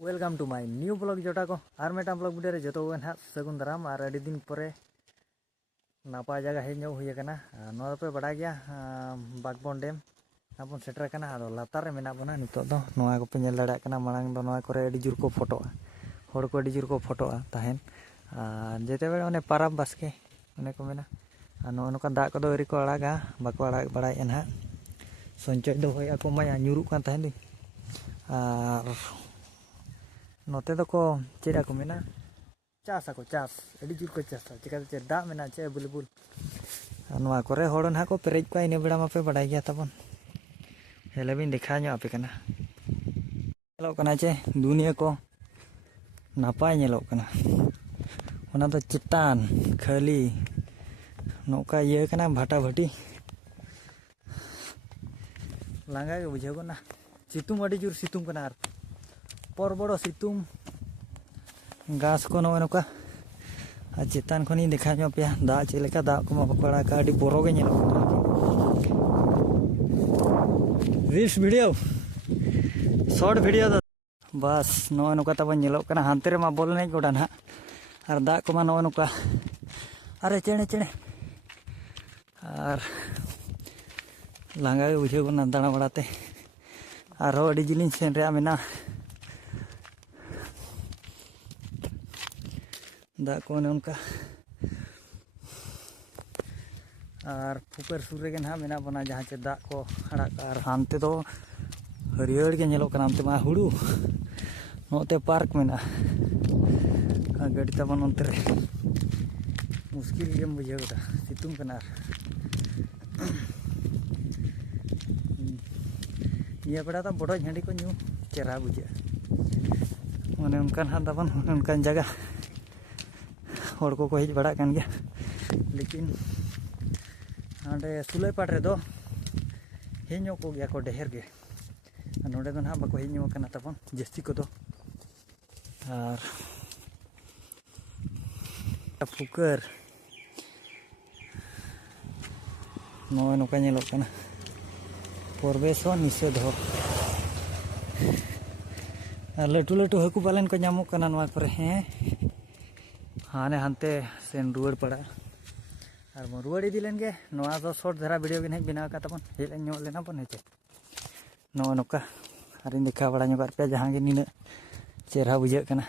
welcome to my new blog जोटा को और मेटा ब्लॉग वीडियो रे जो ना सगुन दाराम और अड़ी दिन पर नपाय जगह हेज हुई पे बड़ा गया बागबन डेम अपन सेटर लातार रे मेना बना नितो दो नोआ को पे नेल दाड़ा कना मांग दो नोआ करे अड़ी जुर को फोटोआ हड़ को अड़ी जुर को फोटोआ तहन जेते बेले ओने पाराब बास्के ओने को मेना नो नोका दाग को अरी को अड़ागा बाको अड़ाग बड़ाय ना संचय दो होय को माया न्यूरुक कान तहन दी और नोते को चेड़ा को मेना चास को चास अड़ी जुर को चास चिका चे दा मेना चे अवेलेबल नोआ करे हड़ ना को पेरेज को इन बेड़ा मापे बड़ा गया तबन हेले बिन देखा नो आपे कना नेलो कना चे दुनिया को नापाय नेलो कना ओना तो चितान खाली नौका ये कना भाटा भाटी लांगा के बुझाव ना सितुंग अड़ी जुर सितुंग कना आर पर बड़ो सितुंग घास को नौका चितान खनि देखा नो पे दा चेलेका दा को बड़ा का अड़ी बोरो गे नेलो दिस वीडियो शॉर्ट वीडियो बस नो नौका तब नेलो कना हांते रे मा बोल नहीं गोडा ना और दा को मा नो नौका अरे चेणे चेणे और लांगा बुझे ना दाड़ा बड़ाते और अड़ी जिलिन सेन रे मेना दा को उनका और फुकर सुर रे ना मेना बना जहाँ चे दा को अड़ाग और हानते तो हरियर के नेलो कना मा हुड़ू नोते पार्क मेना गाड़ी तबन अंत रे मुश्किल गेम बुझे सितुंग कना ये बड़ा तो बड़ो झाड़ी को न्यू चेहरा बुझे मैंने उनका हाँ तबन उनका जगह हड़ को हज बड़ा कान गया लेकिन हाँ सुलय पाट रे हेजो को गया को ढेर गे नोडे तो ना बाको हेजो तबन जस्ती को और फुकर नोए नौका नेलो कना परिवेश निषेध लटू लटू हाकू पालन को नामो कना नोआ करे हैं हाने हानते सेन रुआड़ पड़ा और बन रुआड़ इदी लेन गे नोआ दो शॉर्ट धारा वीडियो गे बनाव का तबन हेज नो लेना बन हेचे नोए नौका और इन देखा बड़ा पे जहाँ गे नीना चेहरा बुझे कना